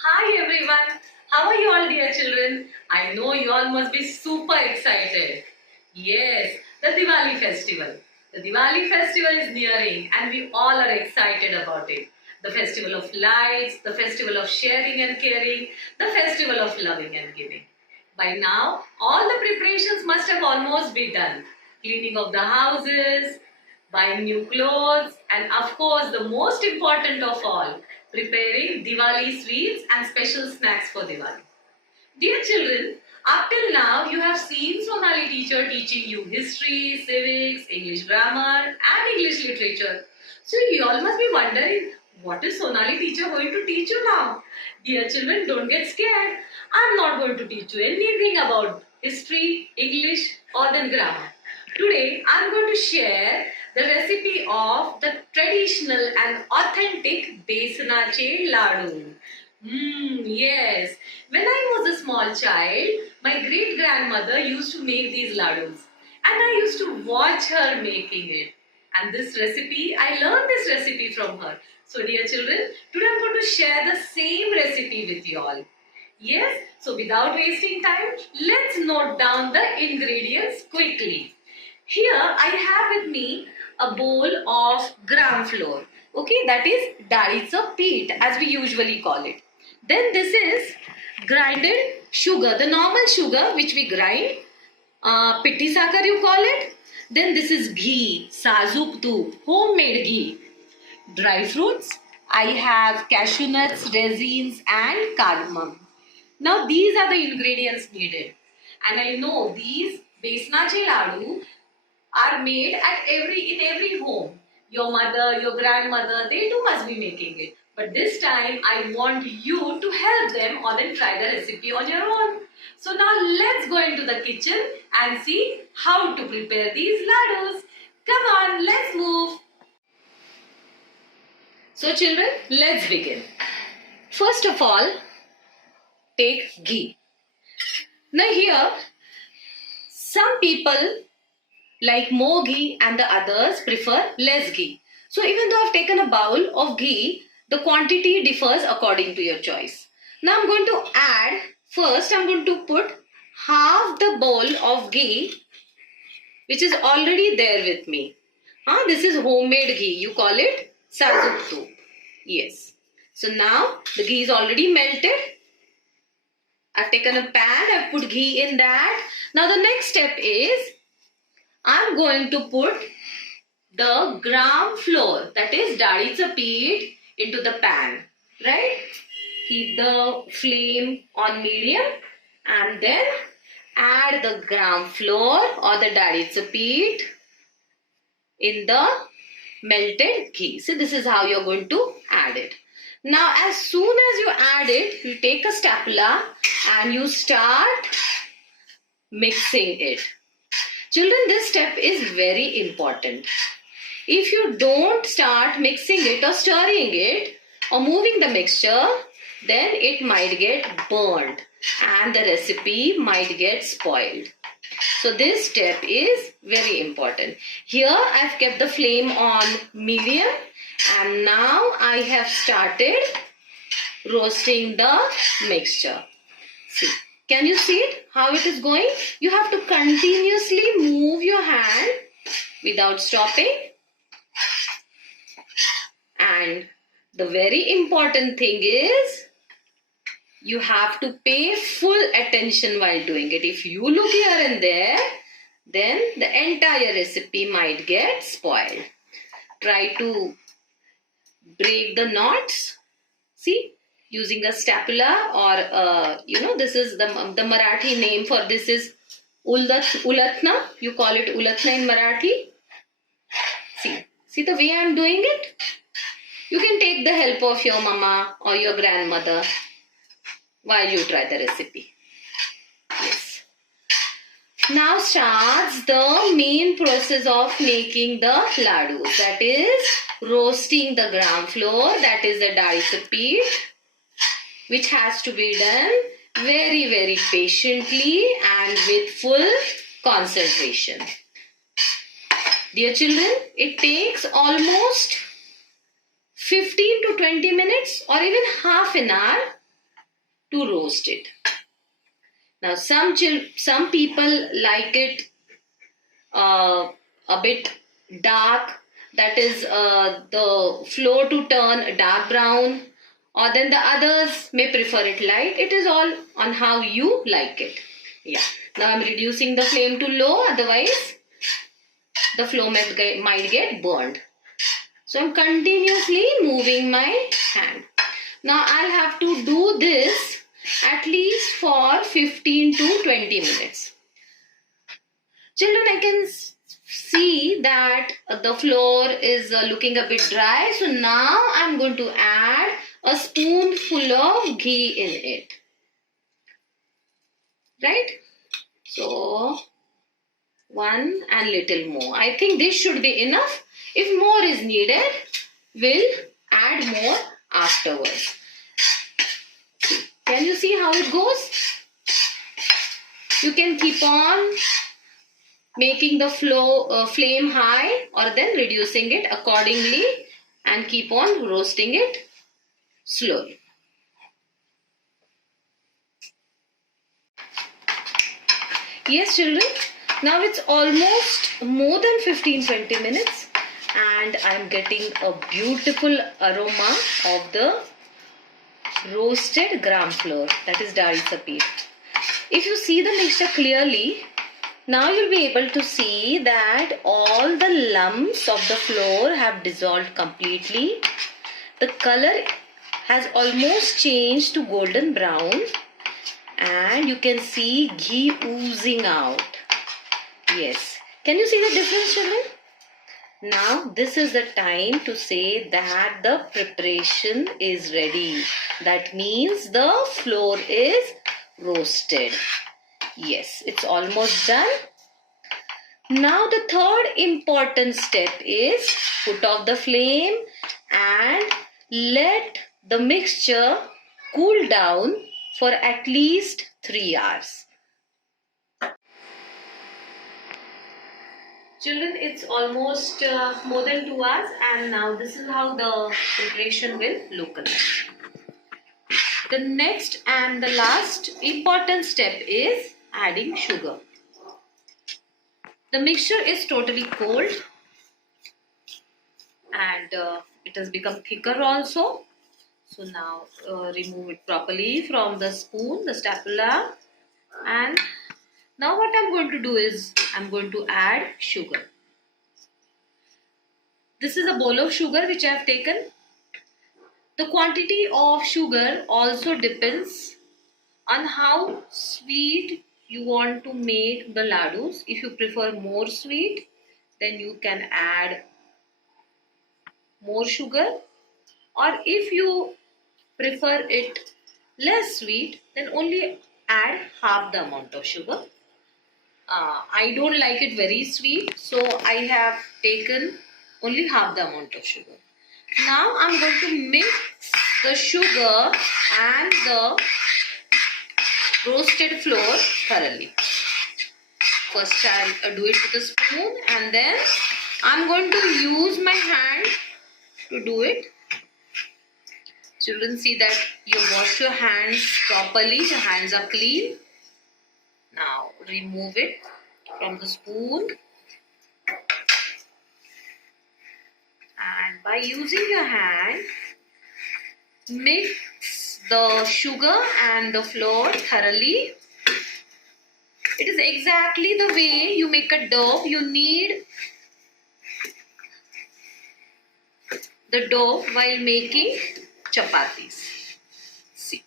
Hi everyone, how are you all dear children? I know you all must be super excited. Yes, the Diwali festival. The Diwali festival is nearing and we all are excited about it. The festival of lights, the festival of sharing and caring, the festival of loving and giving. By now, all the preparations must have almost been done. Cleaning of the houses, buying new clothes, and of course, the most important of all, preparing Diwali sweets and special snacks for Diwali. Dear children, up till now you have seen Sonali teacher teaching you history, civics, English grammar and English literature. So you all must be wondering, what is Sonali teacher going to teach you now? Dear children, don't get scared. I'm not going to teach you anything about history, English or then grammar. Today I'm going to share the recipe of the traditional and authentic Besanache Ladu. Yes. When I was a small child, my great grandmother used to make these ladus, and I used to watch her making it. And this recipe, I learned this recipe from her. So, dear children, today I'm going to share the same recipe with you all. Yes, so without wasting time, let's note down the ingredients quickly. Here I have with me a bowl of gram flour. Okay, that is daritsa peat as we usually call it. Then this is grinded sugar, the normal sugar which we grind. Pitti sakar you call it. Then this is ghee, sazuk doodh, homemade ghee. Dry fruits, I have cashew nuts, resins and cardamom. Now these are the ingredients needed. And I know these Besnache Ladu are made at every home. Your mother, your grandmother, they too must be making it. But this time I want you to help them or then try the recipe on your own. So now let's go into the kitchen and see how to prepare these ladus. Come on, let's move. So children, let's begin. First of all, take ghee. Now here, some people like more ghee and the others prefer less ghee. So even though I've taken a bowl of ghee, the quantity differs according to your choice. Now I'm going to add, first I'm going to put half the bowl of ghee which is already there with me. This is homemade ghee. You call it sazuk doodh. Yes. So now the ghee is already melted. I've taken a pan, I've put ghee in that. Now the next step is I'm going to put the gram flour, that is daritsa peat, into the pan, right? Keep the flame on medium and then add the gram flour or the daritsa peat in the melted ghee. So this is how you're going to add it. Now as soon as you add it, you take a spatula and you start mixing it. Children, this step is very important. If you don't start mixing it or stirring it or moving the mixture, then it might get burned and the recipe might get spoiled. So this step is very important. Here I've kept the flame on medium and now I have started roasting the mixture. See. Can you see it? How it is going? You have to continuously move your hand without stopping. And the very important thing is you have to pay full attention while doing it. If you look here and there, then the entire recipe might get spoiled. Try to break the knots. See? Using a spatula or this is the Marathi name for this is ulatna. You call it ulatna in Marathi. See the way I am doing it. You can take the help of your mama or your grandmother while you try the recipe. Yes. Now starts the main process of making the ladus. That is roasting the gram flour. That is the daritsa peat, which has to be done very patiently and with full concentration. Dear children, it takes almost 15 to 20 minutes or even half an hour to roast it. Now some people like it a bit dark, that is the flour to turn dark brown, or then the others may prefer it light. It is all on how you like it. Yeah. Now I'm reducing the flame to low, otherwise the flour might get burned. So I'm continuously moving my hand. Now I'll have to do this at least for 15 to 20 minutes. Children, I can see that the flour is looking a bit dry. So now I'm going to add a spoonful of ghee in it. Right? So one and little more. I think this should be enough. If more is needed, we'll add more afterwards. Can you see how it goes? You can keep on making the flame high or then reducing it accordingly and keep on roasting it slowly. Yes, children, now it's almost more than 15-20 minutes and I'm getting a beautiful aroma of the roasted gram flour, that is dari sapir. If you see the mixture clearly, now you'll be able to see that all the lumps of the flour have dissolved completely. The color has almost changed to golden brown and you can see ghee oozing out. Yes. Can you see the difference, children? Now this is the time to say that the preparation is ready. That means the flour is roasted. Yes, it's almost done. Now the third important step is put off the flame and let the mixture cool down for at least 3 hours. Children, it's almost more than 2 hours and now this is how the preparation will look like. The next and the last important step is adding sugar. The mixture is totally cold and it has become thicker also. So now remove it properly from the spoon, the spatula, and now what I'm going to do is I'm going to add sugar. This is a bowl of sugar which I have taken. The quantity of sugar also depends on how sweet you want to make the ladus. If you prefer more sweet, then you can add more sugar, or if you prefer it less sweet, then only add half the amount of sugar. I don't like it very sweet, so I have taken only half the amount of sugar. Now I'm going to mix the sugar and the roasted flour thoroughly. First I'll do it with a spoon and then I'm going to use my hand to do it. Children, see that you wash your hands properly, your hands are clean. Now remove it from the spoon and by using your hand, mix the sugar and the flour thoroughly. It is exactly the way you make a dough. You need the dough while making chapatis. See.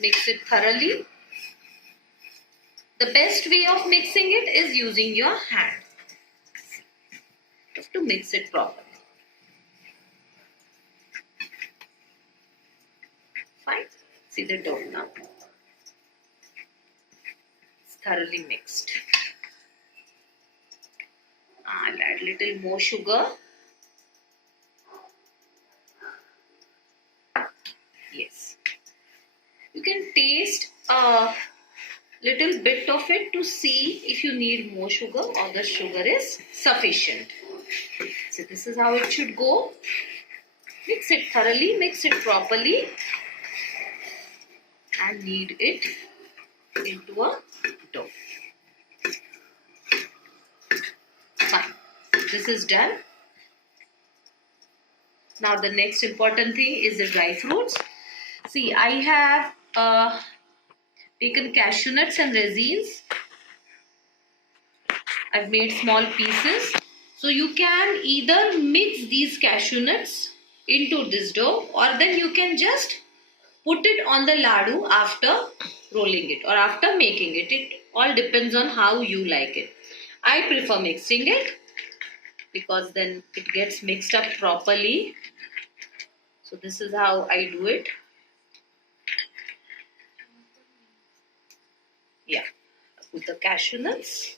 Mix it thoroughly. The best way of mixing it is using your hand. You have to mix it properly. Fine. See the dough now. It's thoroughly mixed. I'll add little more sugar. Yes. You can taste a little bit of it to see if you need more sugar or the sugar is sufficient. So this is how it should go. Mix it thoroughly, mix it properly. and knead it into a dough. Fine. This is done. Now the next important thing is the dry fruits. See, I have taken cashew nuts and raisins. I've made small pieces. So you can either mix these cashew nuts into this dough, or then you can just put it on the laddu after rolling it or after making it. It all depends on how you like it. I prefer mixing it because then it gets mixed up properly. So this is how I do it. Yeah, put the cashew nuts.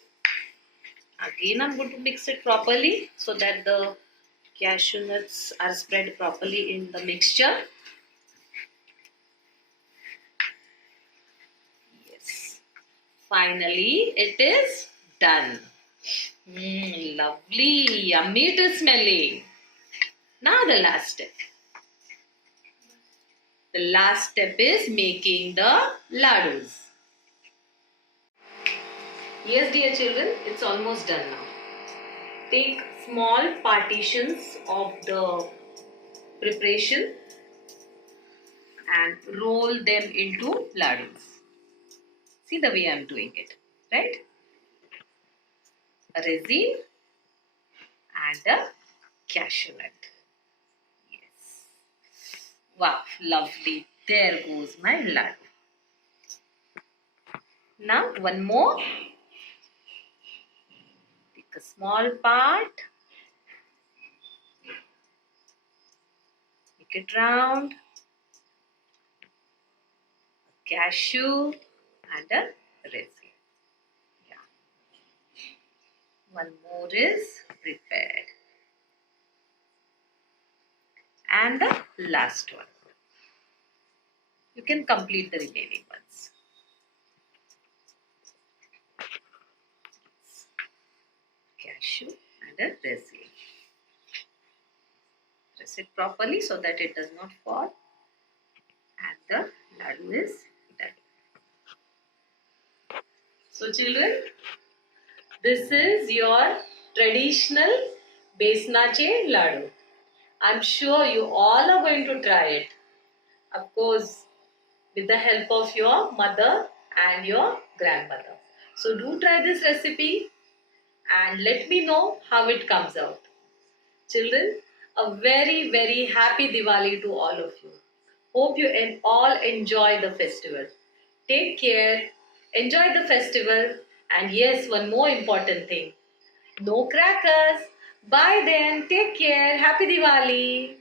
Again, I'm going to mix it properly so that the cashew nuts are spread properly in the mixture. Yes. Finally, it is done. Lovely, yummy it is smelling. Now the last step. The last step is making the laddus. Yes, dear children, it's almost done now. Take small partitions of the preparation and roll them into laddus. See the way I'm doing it, right? A resin and a cashew nut. Yes. Wow, lovely. There goes my laddu. Now one more. Take a small part. Make it round. A cashew and a resin. Yeah. One more is prepared. And the last one. You can complete the remaining ones. Cashew and a resin. Press it properly so that it does not fall. And the laddu is done. So children, this is your traditional Besnache laddu. I'm sure you all are going to try it. Of course, with the help of your mother and your grandmother. So do try this recipe and let me know how it comes out. Children, a very, very happy Diwali to all of you. Hope you all enjoy the festival. Take care, enjoy the festival, and yes, one more important thing, no crackers. Bye then, take care, happy Diwali.